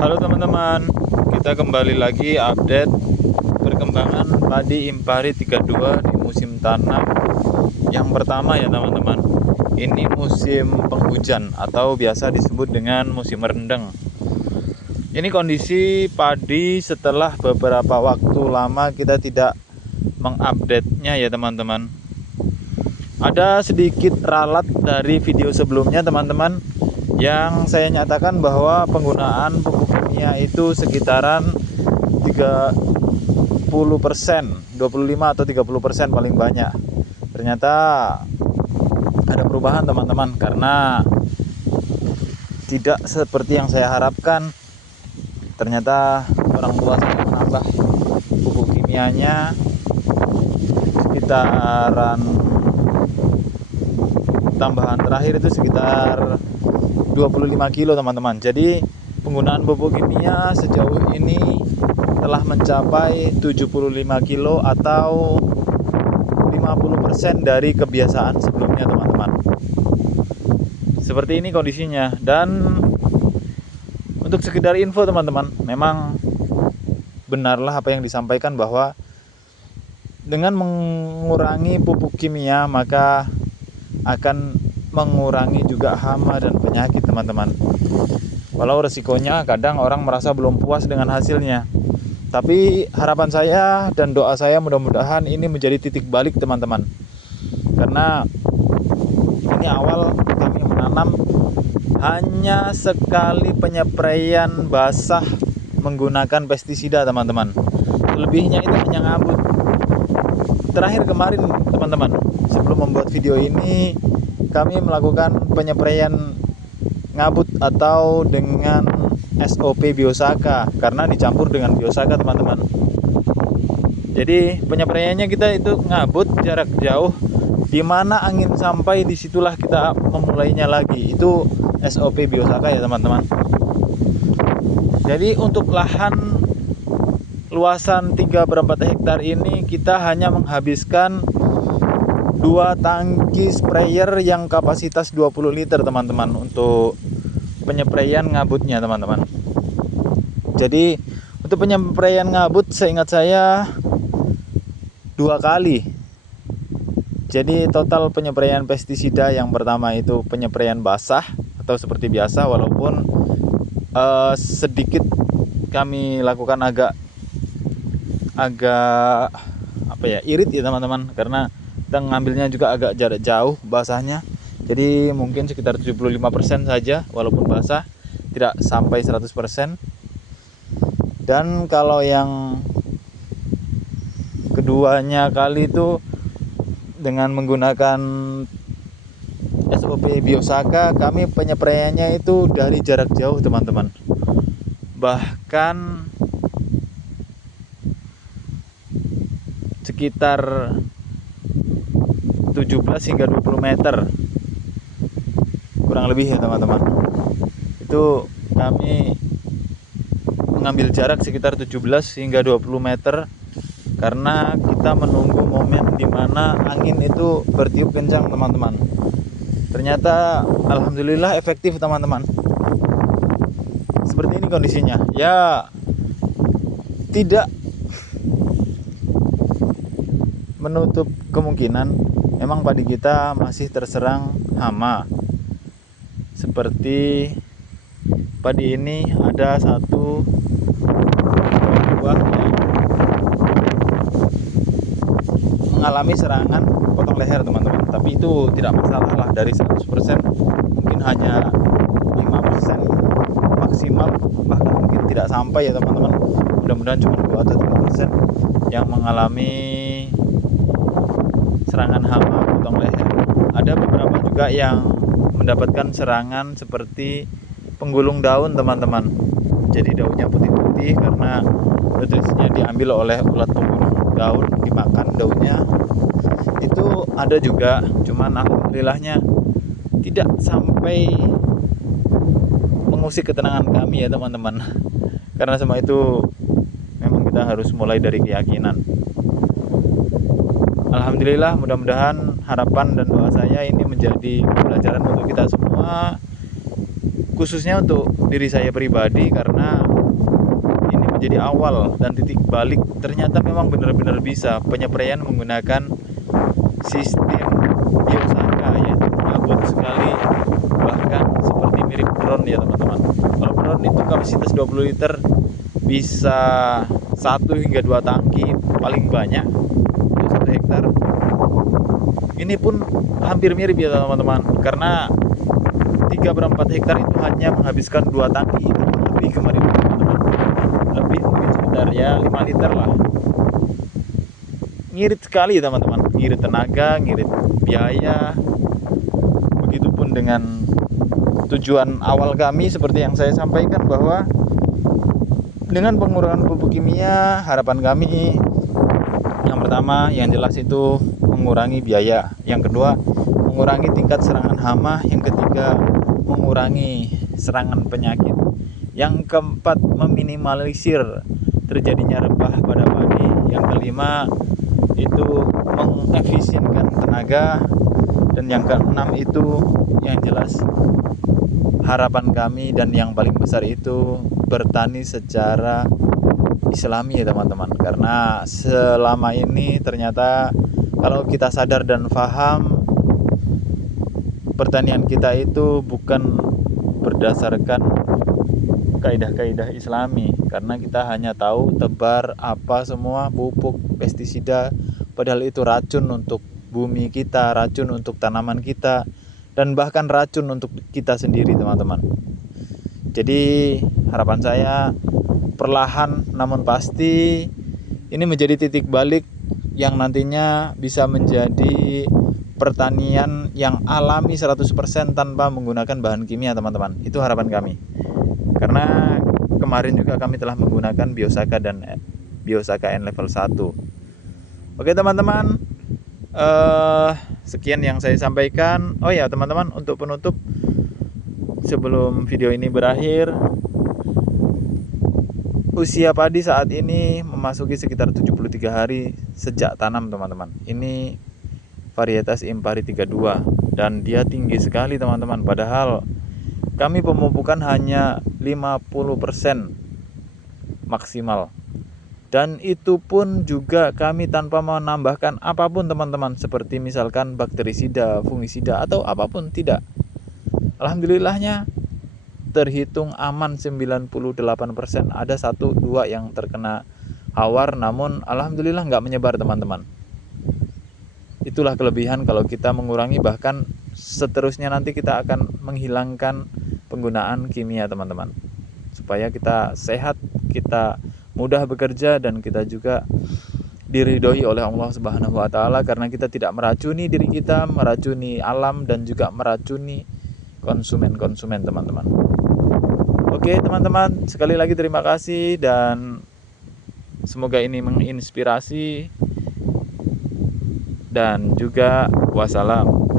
Halo teman-teman, kita kembali lagi update perkembangan padi Impari 32 di musim tanam yang pertama ya teman-teman. Ini musim penghujan atau biasa disebut dengan musim rendeng. Ini kondisi padi setelah beberapa waktu lama kita tidak mengupdate-nya ya teman-teman. Ada sedikit ralat dari video sebelumnya teman-teman, yang saya nyatakan bahwa penggunaan pupuk kimia itu sekitaran 30%, 25 atau 30% paling banyak. Ternyata ada perubahan teman-teman, karena tidak seperti yang saya harapkan. Ternyata orang tua saya menambah pupuk kimianya sekitaran, tambahan terakhir itu sekitar 25 kilo teman-teman. Jadi penggunaan pupuk kimia sejauh ini telah mencapai 75 kilo atau 50% dari kebiasaan sebelumnya teman-teman. Seperti ini kondisinya. Dan untuk sekedar info teman-teman, memang benarlah apa yang disampaikan bahwa dengan mengurangi pupuk kimia maka akan mengurangi juga hama dan penyakit teman-teman. Walau resikonya kadang orang merasa belum puas dengan hasilnya, tapi harapan saya dan doa saya mudah-mudahan ini menjadi titik balik teman-teman. Karena ini awal kami menanam hanya sekali penyepraian basah menggunakan pestisida teman-teman. Selebihnya itu hanya ngabut. Terakhir kemarin teman-teman, sebelum membuat video ini, kami melakukan penyepraian ngabut atau dengan SOP Biosaka, karena dicampur dengan Biosaka teman-teman. Jadi penyepraiannya kita itu ngabut jarak jauh, dimana angin sampai disitulah kita memulainya lagi. Itu SOP Biosaka ya teman-teman. Jadi untuk lahan luasan 3/4 hektar ini kita hanya menghabiskan 2 tangki sprayer yang kapasitas 20 liter teman-teman untuk penyepraian ngabutnya teman-teman. Jadi untuk penyepraian ngabut seingat saya 2 kali. Jadi total penyepraian pestisida yang pertama itu penyepraian basah atau seperti biasa, walaupun sedikit kami lakukan agak irit ya teman-teman, karena kita ngambilnya juga agak jarak jauh basahnya. Jadi mungkin sekitar 75% saja walaupun basah, tidak sampai 100%. Dan kalau yang keduanya kali itu dengan menggunakan SOP Biosaka, kami penyepraiannya itu dari jarak jauh teman-teman. Bahkan sekitar 17 hingga 20 meter kurang lebih ya teman-teman. Itu kami mengambil jarak sekitar 17 hingga 20 meter karena kita menunggu momen dimana angin itu bertiup kencang teman-teman. Ternyata alhamdulillah efektif teman-teman. Seperti ini kondisinya. Ya tidak menutup kemungkinan memang padi kita masih terserang hama. Seperti padi ini ada 1 buah yang mengalami serangan potong leher teman-teman. Tapi itu tidak masalah lah, dari 100% mungkin hanya 5% maksimal, bahkan mungkin tidak sampai ya teman-teman. Mudah-mudahan cuma 2 atau 3% yang mengalami serangan hama potong leher. Ada beberapa juga yang mendapatkan serangan seperti penggulung daun teman-teman. Jadi daunnya putih-putih karena nutrisinya diambil oleh ulat penggulung daun, dimakan daunnya. Itu ada juga, cuman alhamdulillahnya tidak sampai mengusik ketenangan kami ya teman-teman. Karena semua itu memang kita harus mulai dari keyakinan. Alhamdulillah, mudah-mudahan harapan dan doa saya ini menjadi pembelajaran untuk kita semua, khususnya untuk diri saya pribadi, karena menjadi awal dan titik balik. Ternyata memang benar-benar bisa penyepraian menggunakan sistem biosaka, yaitu abot sekali, bahkan seperti mirip drone ya teman-teman. Kalau drone itu kapasitas 20 liter bisa 1 hingga 2 tangki paling banyak untuk 1 hektar. Ini pun hampir mirip ya teman-teman, karena 3/4 hektar itu hanya menghabiskan 2 tangki, itu lebih kemarin teman-teman, lebih mungkin sekitar ya 5 liter lah. Ngirit sekali teman-teman, ngirit tenaga, ngirit biaya. Begitupun dengan tujuan awal kami seperti yang saya sampaikan, bahwa dengan pengurangan pupuk kimia, harapan kami yang pertama yang jelas itu mengurangi biaya, yang kedua mengurangi tingkat serangan hama, yang ketiga mengurangi serangan penyakit, yang keempat meminimalisir terjadinya rebah pada padi, yang kelima itu mengefisienkan tenaga, dan yang keenam itu yang jelas harapan kami dan yang paling besar itu bertani secara Islami ya teman-teman. Karena selama ini ternyata kalau kita sadar dan paham, pertanian kita itu bukan berdasarkan kaidah-kaidah Islami, karena kita hanya tahu tebar apa semua pupuk pestisida, padahal itu racun untuk bumi kita, racun untuk tanaman kita, dan bahkan racun untuk kita sendiri teman-teman. Jadi harapan saya perlahan namun pasti ini menjadi titik balik yang nantinya bisa menjadi pertanian yang alami 100% tanpa menggunakan bahan kimia teman-teman. Itu harapan kami. Karena kemarin juga kami telah menggunakan Biosaka dan Biosaka N level 1. Oke teman-teman, sekian yang saya sampaikan. Oh ya teman-teman, untuk penutup sebelum video ini berakhir, usia padi saat ini memasuki sekitar 73 hari sejak tanam teman-teman. Ini varietas Impari 32 dan dia tinggi sekali teman-teman, padahal kami pemupukan hanya 50% maksimal, dan itu pun juga kami tanpa menambahkan apapun teman-teman, seperti misalkan bakterisida, fungisida atau apapun, tidak. Alhamdulillahnya terhitung aman 98%. Ada 1-2 yang terkena hawar, namun alhamdulillah nggak menyebar teman-teman. Itulah kelebihan kalau kita mengurangi, bahkan seterusnya nanti kita akan menghilangkan penggunaan kimia teman-teman, supaya kita sehat, kita mudah bekerja, dan kita juga diridhoi oleh Allah Subhanahu wa taala, karena kita tidak meracuni diri kita, meracuni alam, dan juga meracuni konsumen-konsumen teman-teman. Oke teman-teman, sekali lagi terima kasih dan semoga ini menginspirasi, dan juga wassalam.